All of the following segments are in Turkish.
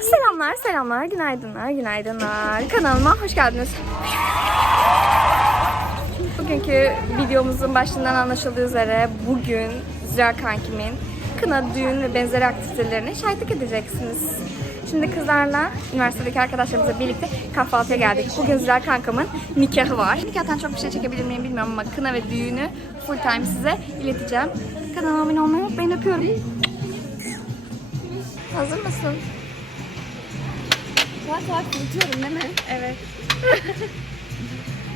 Selamlar, selamlar, günaydınlar, günaydınlar. Kanalıma hoş geldiniz. Bugünkü videomuzun başından anlaşıldığı üzere bugün Zira kankimin kına, düğün ve benzeri aktivitelerine şahitlik edeceksiniz. Şimdi kızlarla, üniversitedeki arkadaşlarımızla birlikte kahvaltıya geldik. Bugün Zira kankamın nikahı var. Nikahtan çok bir şey çekebilir miyim bilmiyorum ama kına ve düğünü full time size ileteceğim. Kanalıma abone olmayı unutmayın. Öpüyorum. Hazır mısın? Saat saat unutuyorum değil mi? Evet.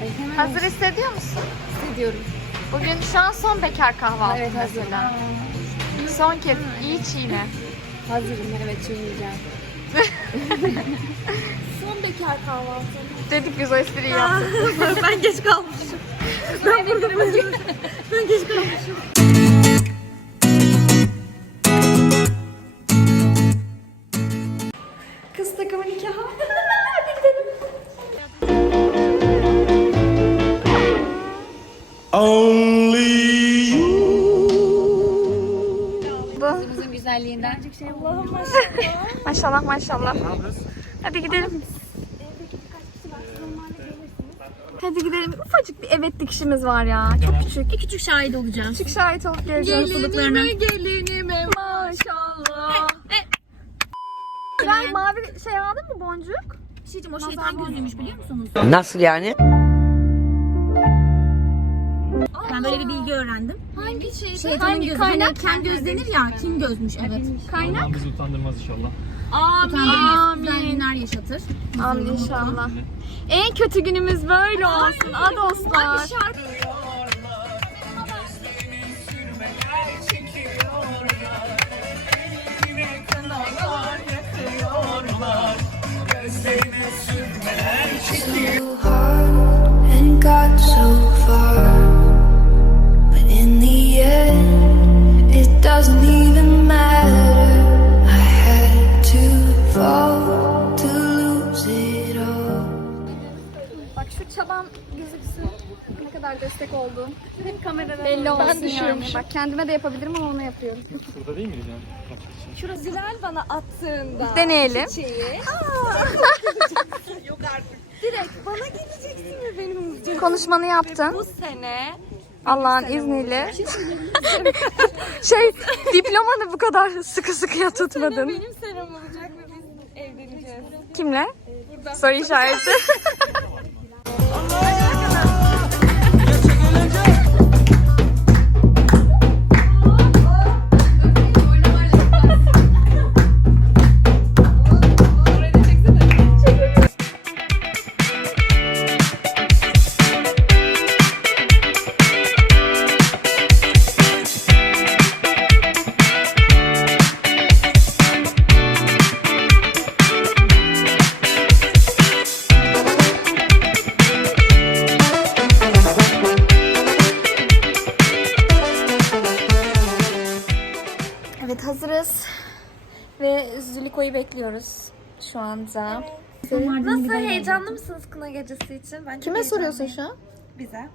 Ay, hemen Hazır hissediyor musun? hissediyorum. Bugün şu an son bekar kahvaltı Evet hazırım. mesela. Son kez iyi çiğne. Hazırım evet çiğneyeceğim. Son bekar kahvaltı. Dedik biz o espriyi yaptık. ben geç kalmışım. Ben burada Ben geç kalmışım. Güzelliğinden. şey Allah'ım Maşallah maşallah. Hadi gidelim. Hadi gidelim. Ufacık bir evet dikişimiz var ya. Çok küçük. Bir küçük şahit olacağım. Küçük şahit olup geleceğiz. Gelinime gelinime maşallah. Ben mavi şey aldın mı boncuk? Bir şey diyeceğim o şeytan gözüymüş biliyor musunuz? Nasıl yani? Ben böyle bir bilgi öğrendim. Hangi şey? Şeytanın Hangi gözü. kaynak? Hani ken göz denir ya. Kim gözmüş evet. Kaynak? Allah bizi utandırmaz inşallah. Utandırmaz güzel günler yaşatır. Amin inşallah. En kötü günümüz böyle olsun. A dostlar. so Bak kendime de yapabilirim ama onu yapıyorum. Şurada değil? Kaç kişi? Şurası Zilal bana attığında Deneyelim. şeyi. Yok artık. Direkt bana geleceksin ve benim umutum. Konuşmanı yaptın. Bu sene Allah'ın izniyle. şey diplomanı bu kadar sıkı sıkıya tutmadın. benim senem olacak ve biz evleneceğiz. Kimle? Soru işareti. Züliko'yu bekliyoruz şu anda. Nasıl heyecanlı mısınız kına gecesi için? Ben Kime soruyorsun şu an? Bize.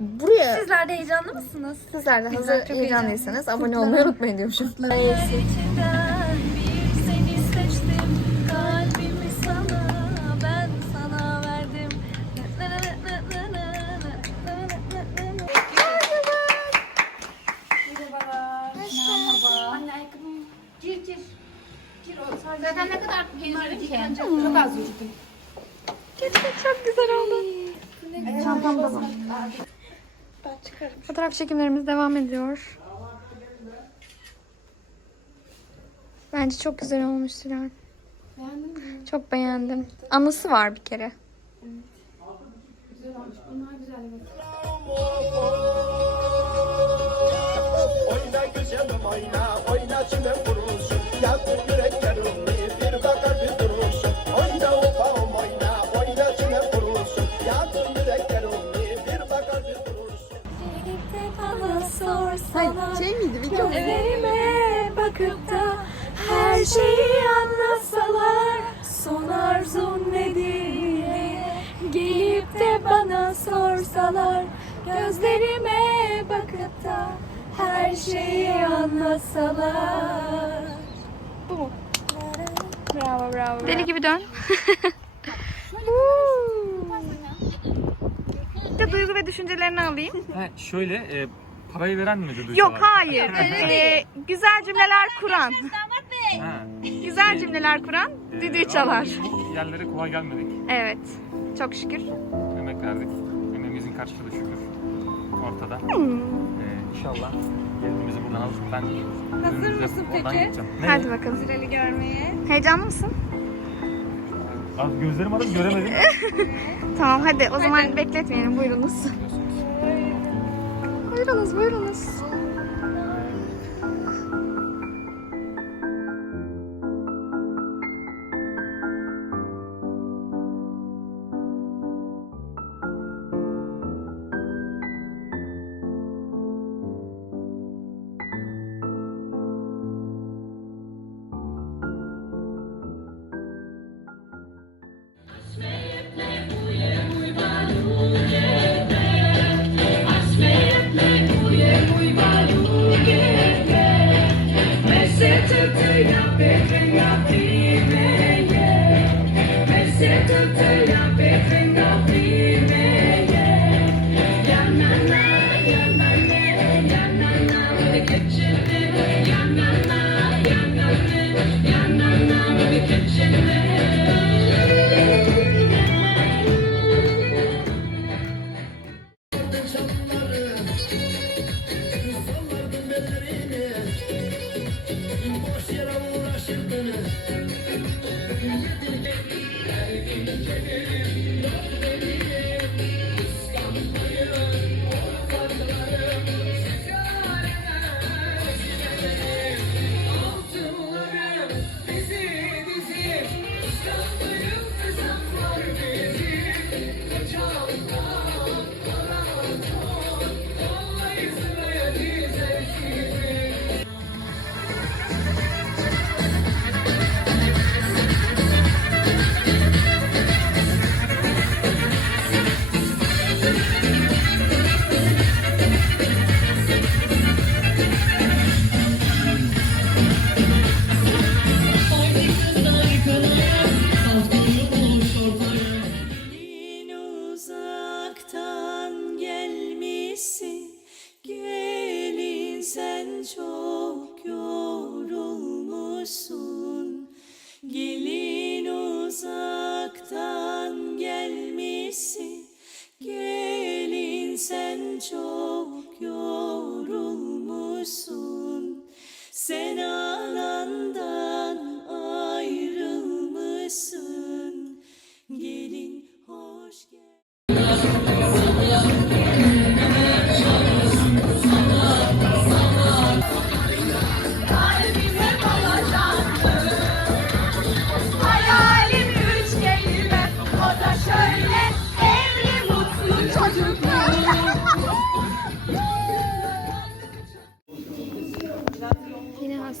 Buraya. Sizler de heyecanlı mısınız? Sizler de hazır heyecanlıysanız abone olmayı unutmayın diyormuşum. İçinden Fotoğraf çekimlerimiz devam ediyor. Bence çok güzel olmuş Sinan. Çok beğendim. Anısı var bir kere. Oyna güzelim oyna, oyna Gözlerime bakıp da her şeyi anlatsalar Son arzun nedir Gelip de bana sorsalar Gözlerime bakıp da her şeyi anlatsalar Bu mu? Bravo. Bravo. Deli gibi dön. de duygu ve düşüncelerini alayım. He, şöyle e, parayı veren mi dedi? Yok hayır. Ee, güzel cümleler kuran. Ha. Güzel cümleler kuran düdüğü çalar. Bu yerlere kolay gelmedik. Evet. Çok şükür. Emek verdik. Emeğimizin karşılığı şükür. Ortada. Hmm. E, inşallah geldiğimizi buradan alıp ben Hazır mısın oradan peki? gideceğim. Ne? Hadi bakalım. Süreli görmeye. Heyecanlı mısın? Abi gözlerim aradı göremedim. Tamam hadi o zaman bekletmeyelim buyurunuz. Buyurunuz buyurunuz.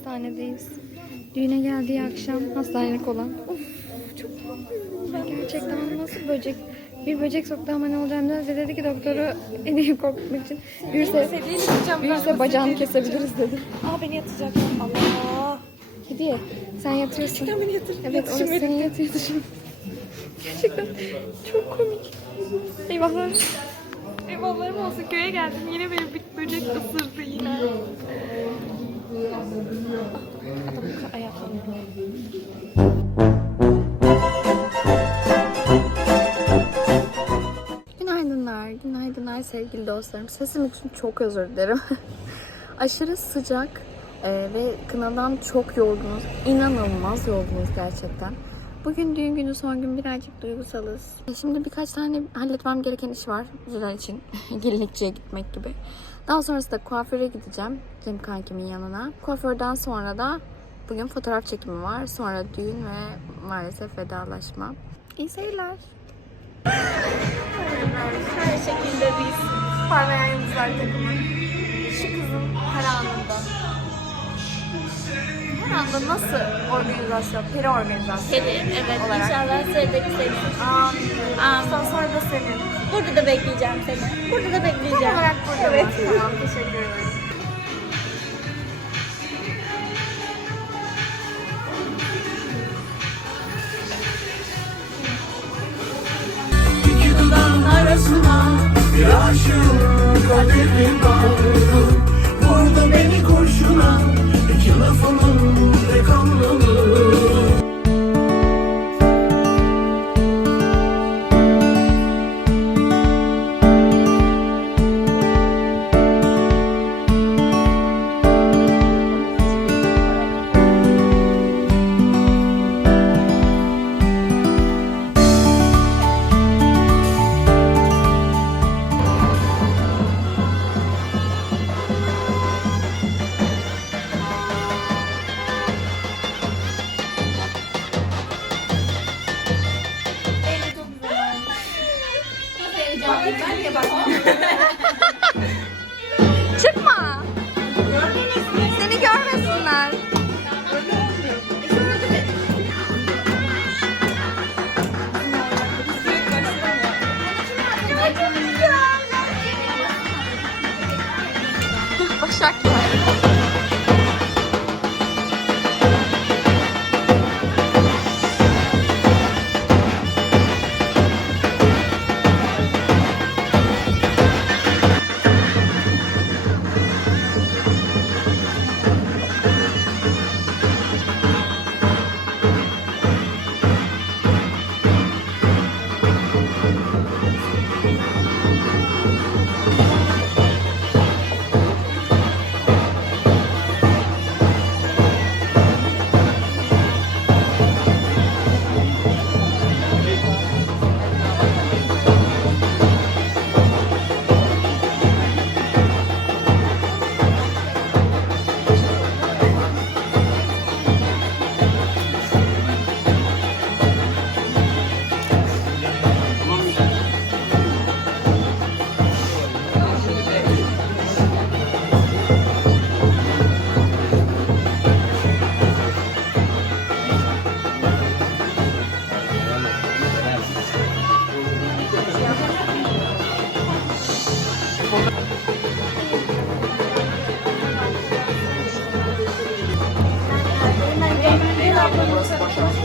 Hastanedeyiz. Düğüne geldiği akşam hastanelik olan. Of çok korkuyorum. Gerçekten nasıl böcek? Bir böcek soktu ama ne olacağını ve dedi ki doktoru en iyi korkutmak için büyürse, büyürse bacağını kesebiliriz dedi. Aa beni yatacak. Allah. Hediye sen yatıyorsun. beni yatır. Evet orası senin yatıyor. Gerçekten çok komik. Eyvahlar. Eyvahlarım olsun köye geldim. Yine beni bir böcek ısırdı yine. Günaydınlar, günaydınlar sevgili dostlarım. Sesim için çok özür dilerim. Aşırı sıcak e, ve kınadan çok yorgunuz. İnanılmaz yorgunuz gerçekten. Bugün düğün günü son gün birazcık duygusalız. E, Şimdi birkaç tane halletmem gereken iş var Züler için. Gelinlikçiye gitmek gibi. Daha sonrasında kuaföre gideceğim. Cem kankimin yanına. Kuaförden sonra da bugün fotoğraf çekimi var. Sonra düğün ve maalesef vedalaşma. İyi seyirler. Her şekilde biz parlayan yıldızlar takımı. Şu kızın her şu anda nasıl organizasyon, peri organizasyonu Peri, evet. olarak? İnşallah sıradaki senin. Amin. Amin. Son da senin. Burada da bekleyeceğim seni. Burada da Tam bekleyeceğim. olarak burada. Evet. mı? Tamam, teşekkür ederim. Bir aşığım kaderim aldı Vurdu beni kurşuna Lafının tek anlamı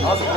Arzun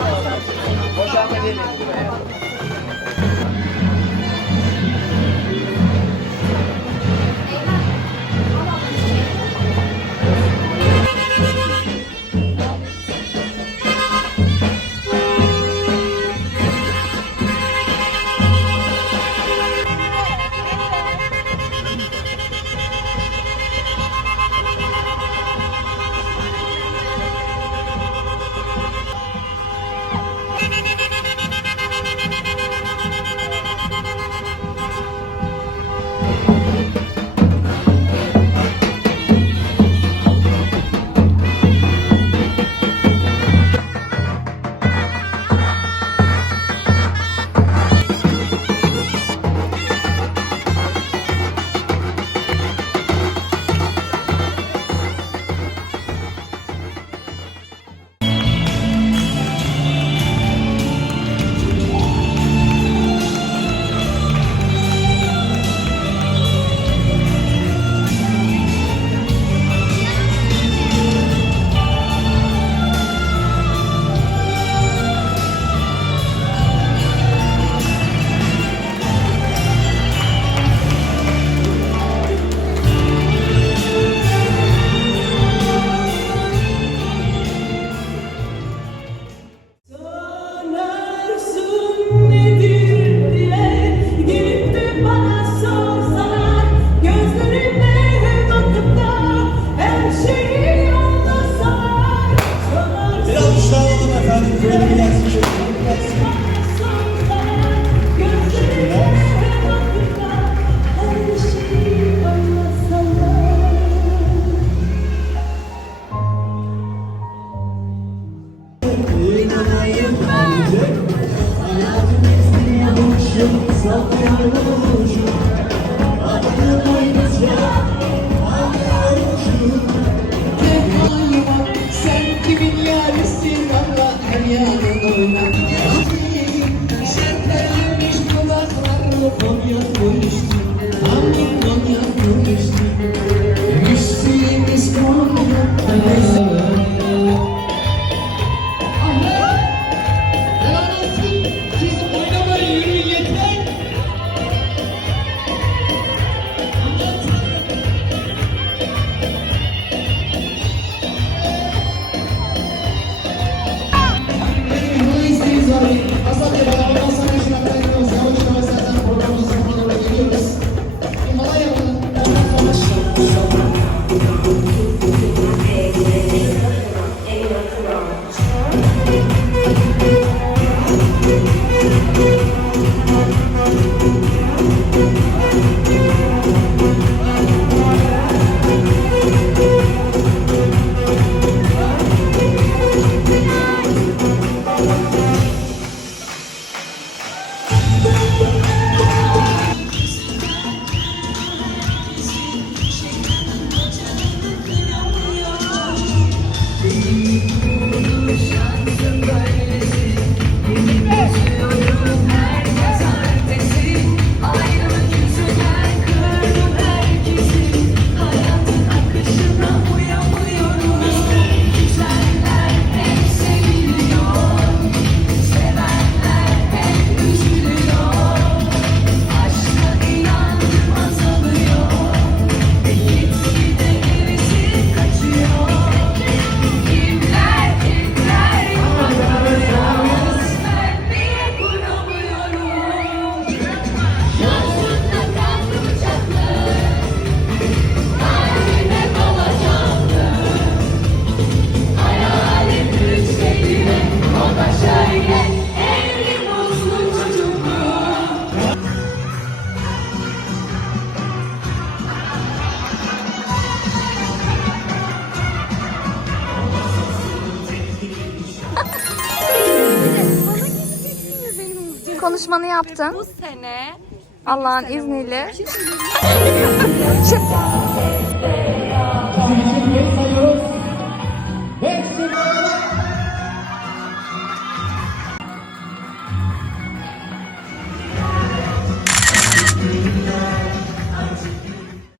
konuşmanı yaptın. Bu sene Allah'ın izniyle.